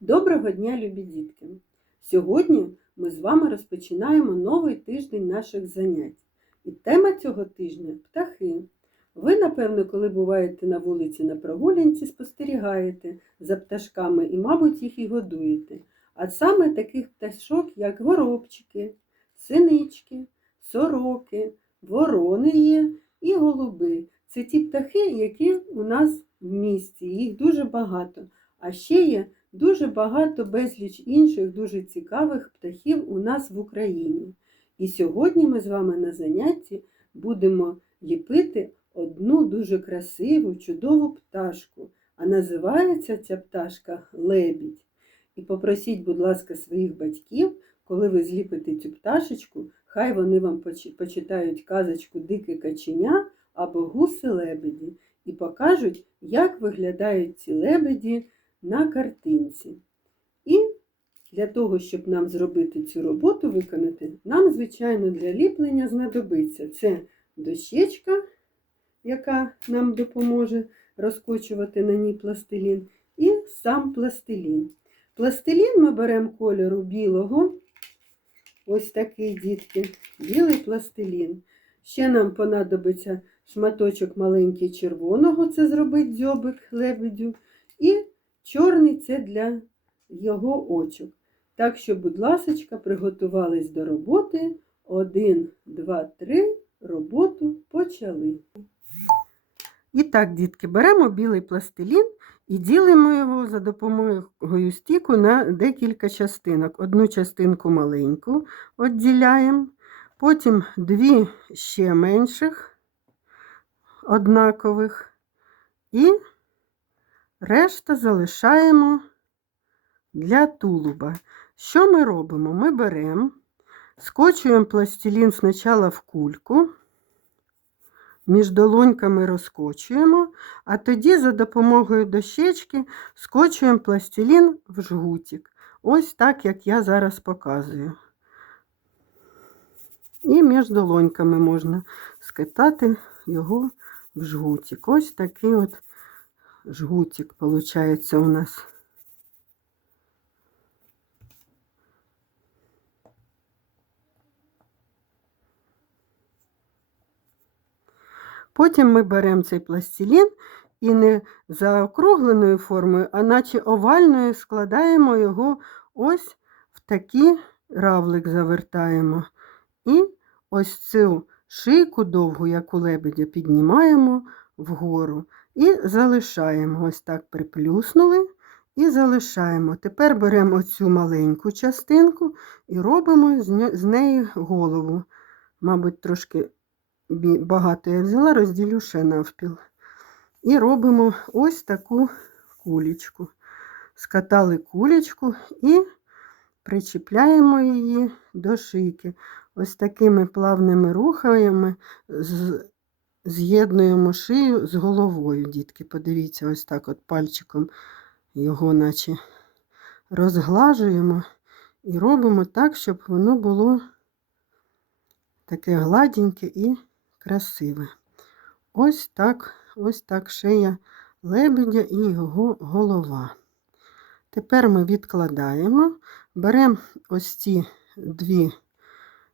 Доброго дня, любі дітки! Сьогодні ми з вами розпочинаємо новий тиждень наших занять. І тема цього тижня птахи. Ви, напевно, коли буваєте на вулиці на прогулянці, спостерігаєте за пташками і, мабуть, їх і годуєте. А саме таких пташок, як горобчики, синички, сороки, ворони є і голуби. Це ті птахи, які у нас в місті, їх дуже багато. А ще є дуже багато безліч інших дуже цікавих птахів у нас в Україні. І сьогодні ми з вами на занятті будемо ліпити одну дуже красиву, чудову пташку. А називається ця пташка лебідь. І попросіть, будь ласка, своїх батьків, коли ви зліпите цю пташечку, хай вони вам почитають казочку Дике каченя або гуси лебеді і покажуть, як виглядають ці лебеді на картинці. І для того, щоб нам зробити цю роботу виконати, нам, звичайно, для ліплення знадобиться це дощечка, яка нам допоможе розкочувати на ній пластилін, і сам пластилін. Пластилін ми беремо кольору білого, ось такий дітки, білий пластилін. Ще нам понадобиться шматочок маленький червоного, це зробить дзьобик лебедю. І чорний це для його очок. Так що, будь ласочка, приготувались до роботи. Один, два, три. Роботу почали. І так, дітки, беремо білий пластилін і ділимо його за допомогою стіку на декілька частинок. Одну частинку маленьку відділяємо, потім дві ще менших, однакових. І решта залишаємо для тулуба. Що ми робимо? Ми беремо, скочуємо пластилін спочатку в кульку, між долоньками розкочуємо, а тоді за допомогою дощечки скочуємо пластилін в жгутик. Ось так, як я зараз показую. І між долоньками можна скатати його в жгутик. Ось такий от жгутик виходить у нас. Потім ми беремо цей пластилін і не за округленою формою, а наче овальною складаємо його ось в такий равлик завертаємо. І ось цю шийку довгу, як у лебедя, піднімаємо вгору. І залишаємо ось так приплюснули і залишаємо. Тепер беремо оцю маленьку частинку і робимо з неї голову. Мабуть, трошки багато я взяла, розділю ще навпіл. І робимо ось таку кулечку. Скатали кулечку і причіпляємо її до шийки. Ось такими плавними рухами з'єднуємо шию з головою, дітки. Подивіться, ось так от пальчиком його наче розглажуємо і робимо так, щоб воно було таке гладеньке і красиве. Ось так, ось так шия лебедя і його голова. Тепер ми відкладаємо, беремо ось ці дві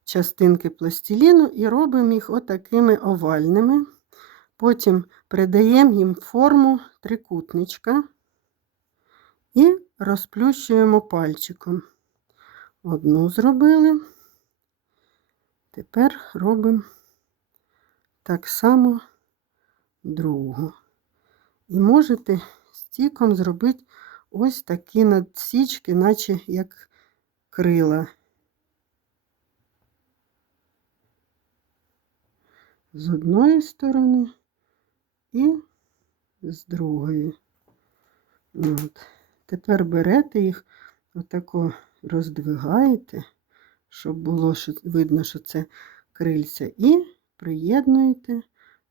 частинки пластиліну і робимо їх отакими овальними. Потім придаємо їм форму трикутничка і розплющуємо пальчиком. Одну зробили. Тепер робимо так само другу. І можете стіком зробити ось такі надсічки, наче як крила. З одної сторони і з другої. От. Тепер берете їх, отако роздвигаєте, щоб було що, видно, що це крильця, і приєднуєте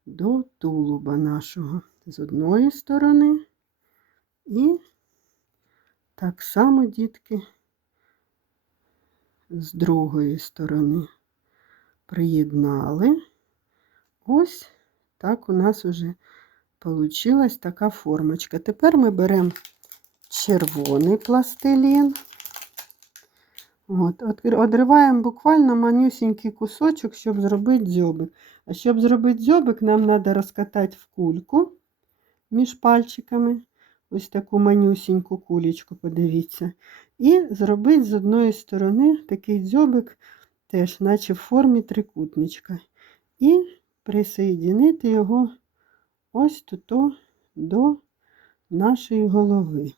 до тулуба нашого з одної сторони. І так само, дітки, з другої сторони приєднали. Ось так у нас вже получилась така формочка. Тепер ми беремо червоний пластилін. От, одриваємо буквально манюсінький кусочок, щоб зробити дзьобик. А щоб зробити дзьобик, нам треба розкатати в кульку між пальчиками. Ось таку манюсіньку кулечку, подивіться. І зробити з одної сторони такий дзьобик, теж, наче в формі трикутничка. І присоєдинити його ось тут до нашої голови.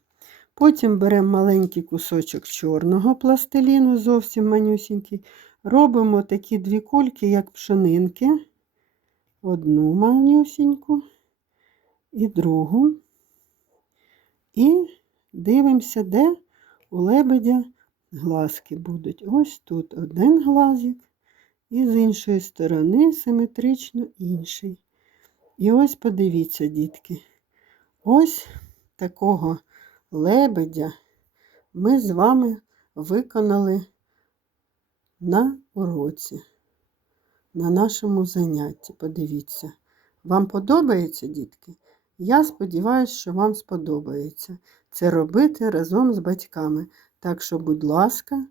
Потім беремо маленький кусочок чорного пластиліну, зовсім манюсінький. Робимо такі дві кульки, як пшенинки. Одну манюсіньку і другу. І дивимося, де у лебедя глазки будуть. Ось тут один глазик, і з іншої сторони симетрично інший. І ось подивіться, дітки, ось такого лебедя ми з вами виконали на уроці, на нашому занятті. Подивіться. Вам подобається, дітки? Я сподіваюся, що вам сподобається це робити разом з батьками. Так що, будь ласка,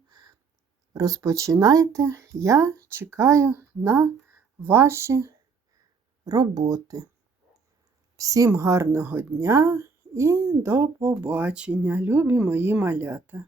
розпочинайте. Я чекаю на ваші роботи. Всім гарного дня і до побачення, любі мої малята!